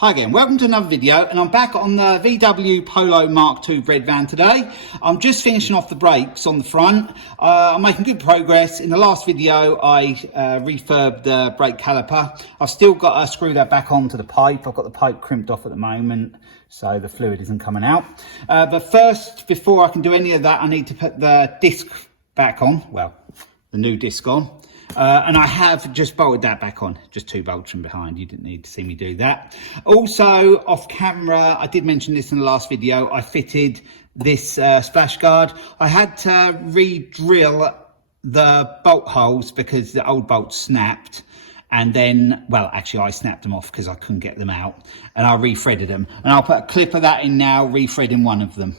Hi again, welcome to another video, and I'm back on the VW Polo Mk2 Breadvan today. I'm just finishing off the brakes on the front. I'm making good progress. In the last video I refurbed the brake caliper. I've still got to screw that back onto the pipe. I've got the pipe crimped off at the moment, so the fluid isn't coming out. But first, before I can do any of that, I need to put the disc back on, well, the new disc on. And I have just bolted that back on, just 2 bolts from behind. You didn't need to see me do that. Also, off camera, I did mention this in the last video, I fitted this splash guard. I had to re-drill the bolt holes because the old bolts snapped. And then, well, actually I snapped them off because I couldn't get them out. And I re-threaded them. And I'll put a clip of that in now, re-threading one of them.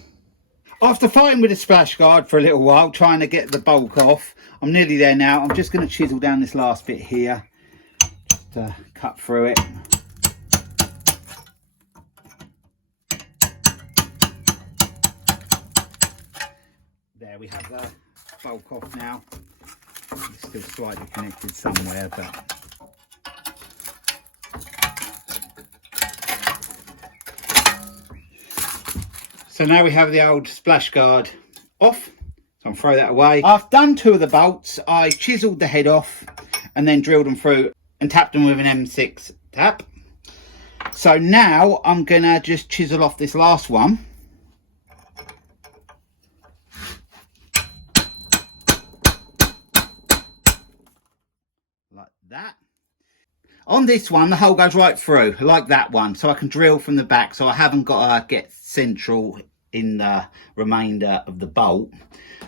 After fighting with the splash guard for a little while, trying to get the bulk off, I'm nearly there now. I'm just going to chisel down this last bit here, just to cut through it. There we have the bulk off now. It's still slightly connected somewhere, but... So now we have the old splash guard off, so I'll throw that away. I've done 2 of the bolts. I chiselled the head off and then drilled them through and tapped them with an M6 tap. So now I'm going to just chisel off this last one. Like that. On this one, the hole goes right through, like that one, so I can drill from the back, so I haven't got to get central in the remainder of the bolt.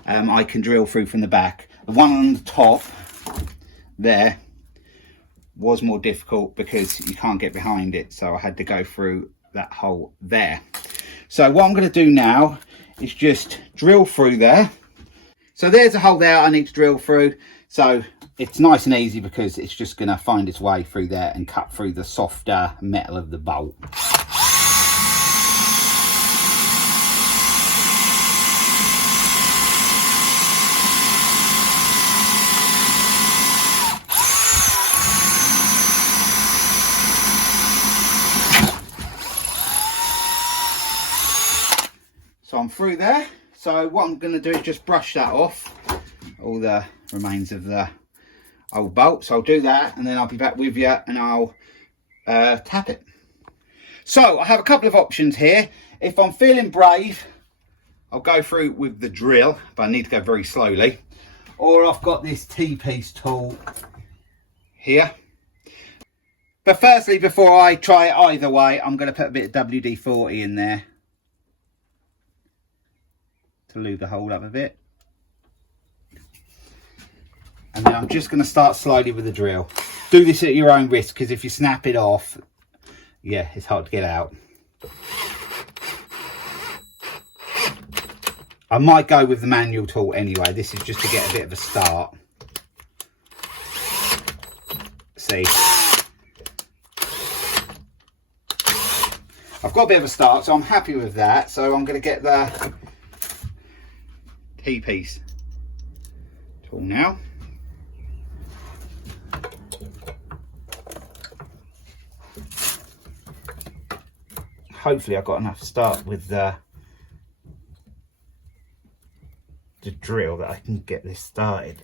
I can drill through from the back. The one on the top there was more difficult because you can't get behind it, so I had to go through that hole there. So what I'm going to do now is just drill through there. So there's a hole there I need to drill through, so it's nice and easy because it's just going to find its way through there and cut through the softer metal of the bolt. So I'm through there. So what I'm going to do is just brush that off, all the remains of the old bolt. So I'll do that and then I'll be back with you and I'll tap it. So I have a couple of options here. If I'm feeling brave, I'll go through with the drill, but I need to go very slowly. Or I've got this T-piece tool here. But firstly, before I try it either way, I'm going to put a bit of WD-40 in there to lube the hole up a bit. And then I'm just going to start slowly with the drill. Do this at your own risk, because if you snap it off, yeah, it's hard to get out. I might go with the manual tool anyway. This is just to get a bit of a start. See, I've got a bit of a start, so I'm happy with that. So I'm going to get the T-piece tool now. Hopefully I've got enough to start with the drill that I can get this started.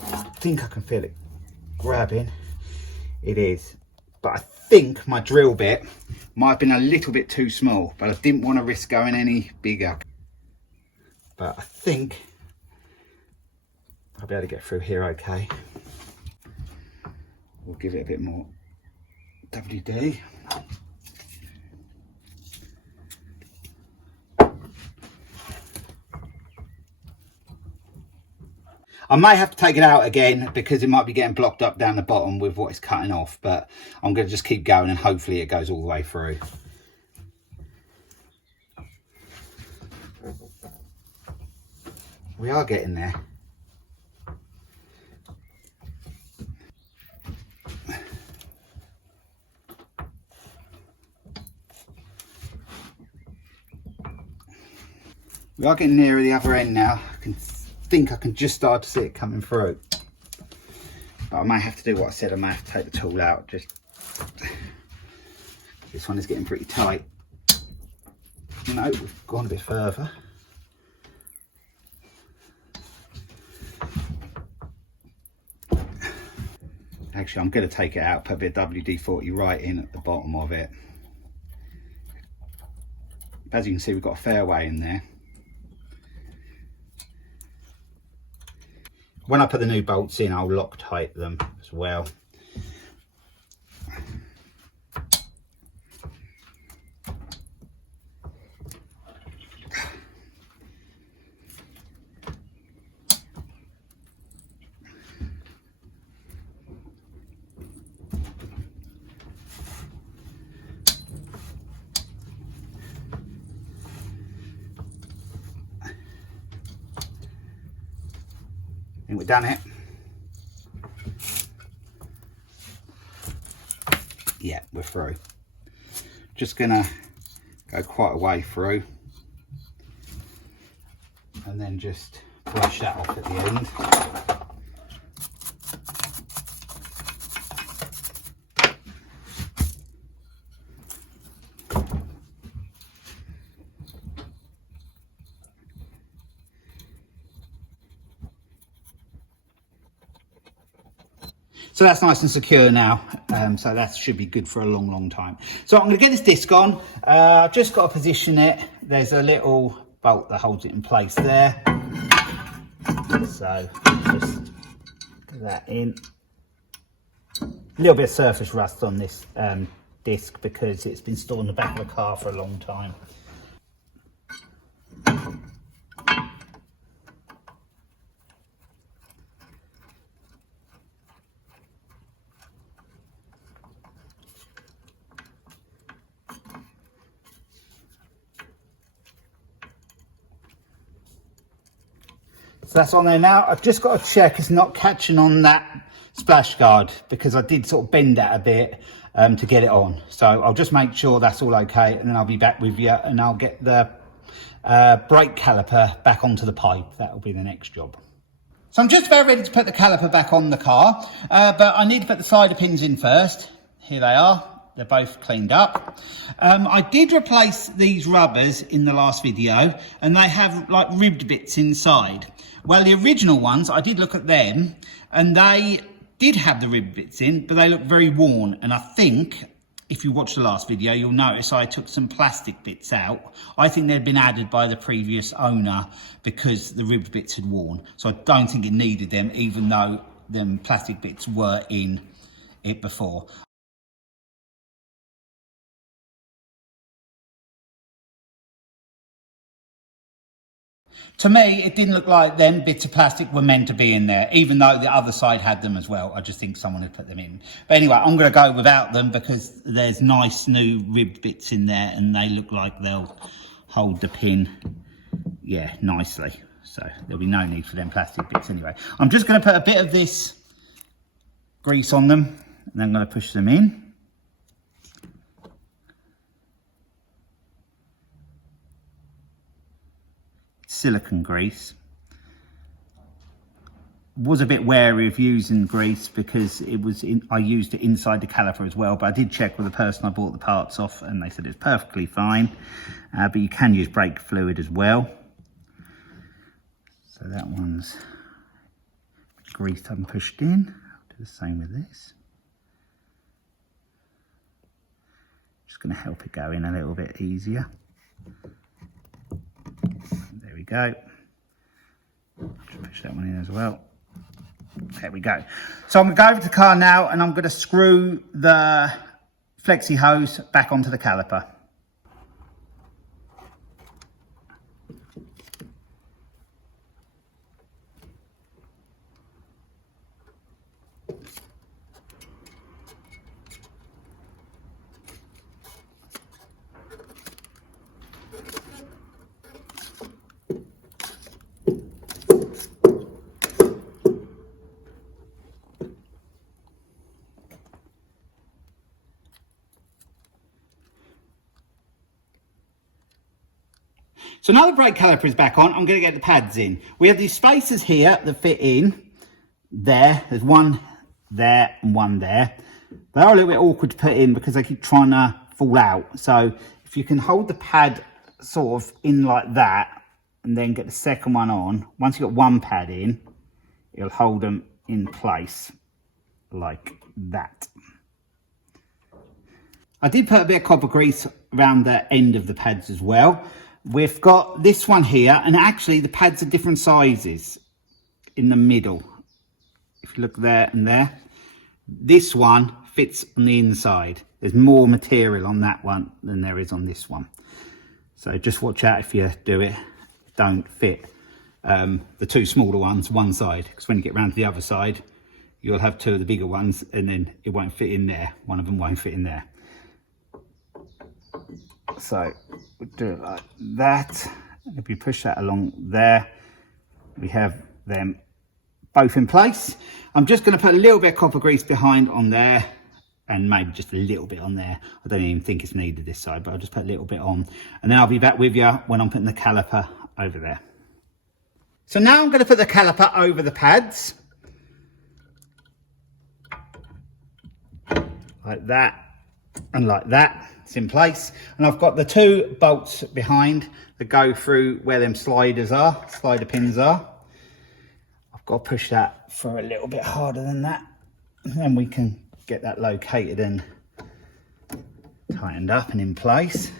I think I can feel it grabbing. It is, but I think my drill bit might have been a little bit too small, but I didn't want to risk going any bigger. But I think I'll be able to get through here okay. We'll give it a bit more WD. I may have to take it out again because it might be getting blocked up down the bottom with what it's cutting off, but I'm going to just keep going and hopefully it goes all the way through. We are getting there. We are getting nearer the other end now. I think I can just start to see it coming through. But I may have to do what I said, I may have to take the tool out. Just this one is getting pretty tight. No, we've gone a bit further. Actually, I'm going to take it out, put a bit of WD-40 right in at the bottom of it. As you can see, we've got a fair way in there. When I put the new bolts in, I'll Loctite them as well. I think we've done it. Yeah, we're through. Just gonna go quite a way through and then just brush that off at the end. So that's nice and secure now, so that should be good for a long time. So I'm going to get this disc on. I've just got to position it. There's a little bolt that holds it in place there. So just put that in. A little bit of surface rust on this disc because it's been stored in the back of the car for a long time. So that's on there now. I've just got to check it's not catching on that splash guard because I did sort of bend that a bit to get it on. So I'll just make sure that's all okay and then I'll be back with you and I'll get the brake caliper back onto the pipe. That will be the next job. So I'm just about ready to put the caliper back on the car, but I need to put the slider pins in first. Here they are. They're both cleaned up. I did replace these rubbers in the last video and they have like ribbed bits inside. Well, the original ones, I did look at them and they did have the ribbed bits in, but they look very worn. And I think if you watch the last video, you'll notice I took some plastic bits out. I think they'd been added by the previous owner because the ribbed bits had worn. So I don't think it needed them, even though them plastic bits were in it before. To me, it didn't look like them bits of plastic were meant to be in there, even though the other side had them as well. I just think someone had put them in. But anyway, I'm going to go without them because there's nice new ribbed bits in there and they look like they'll hold the pin, yeah, nicely. So there'll be no need for them plastic bits anyway. I'm just going to put a bit of this grease on them and then I'm going to push them in. Silicone grease. Was a bit wary of using grease because I used it inside the caliper as well, but I did check with the person I bought the parts off and they said it's perfectly fine, but you can use brake fluid as well. So that one's greased and pushed in. I'll do the same with this. Just going to help it go in a little bit easier. There we go. Just push that one in as well. There we go. So I'm going to go over to the car now and I'm going to screw the flexi hose back onto the caliper. So now the brake caliper is back on, I'm going to get the pads in. We have these spacers here that fit in there. There's one there and one there. They are a little bit awkward to put in because they keep trying to fall out. So if you can hold the pad sort of in like that and then get the second one on, once you've got one pad in, it'll hold them in place like that. I did put a bit of copper grease around the end of the pads as well. We've got this one here, and actually the pads are different sizes in the middle. If you look there and there, this one fits on the inside. There's more material on that one than there is on this one. So just watch out if you do it, don't fit the two smaller ones one side, because when you get round to the other side, you'll have two of the bigger ones and then it won't fit in there. One of them won't fit in there. So we'll do it like that. If you push that along there, we have them both in place. I'm just going to put a little bit of copper grease behind on there, and maybe just a little bit on there. I don't even think it's needed this side, but I'll just put a little bit on, and then I'll be back with you when I'm putting the caliper over there. So now I'm going to put the caliper over the pads like that and like that. It's in place, and I've got the two bolts behind that go through where them slider pins are. I've got to push that for a little bit harder than that, and then we can get that located and tightened up and in place.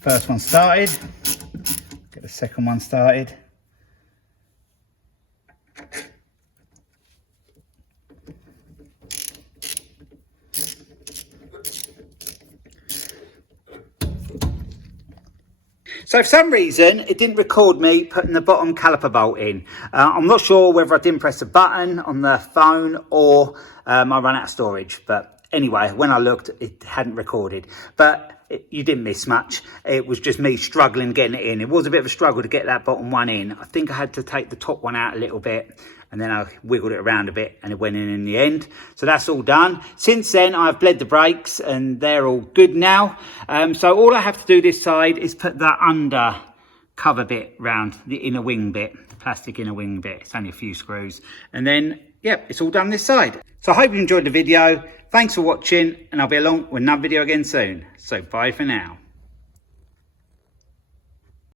First one started, get the second one started. So for some reason, it didn't record me putting the bottom caliper bolt in. I'm not sure whether I didn't press a button on the phone or I ran out of storage. But anyway, when I looked, it hadn't recorded. But you didn't miss much. It was just me struggling getting it in. It was a bit of a struggle to get that bottom one in. I think I had to take the top one out a little bit, and then I wiggled it around a bit and it went in the end. So that's all done. Since then, I've bled the brakes and they're all good now. So all I have to do this side is put that under cover bit round the inner wing bit, the plastic inner wing bit. It's only a few screws. And then, yep, it's all done this side. So I hope you enjoyed the video. Thanks for watching, and I'll be along with another video again soon. So bye for now.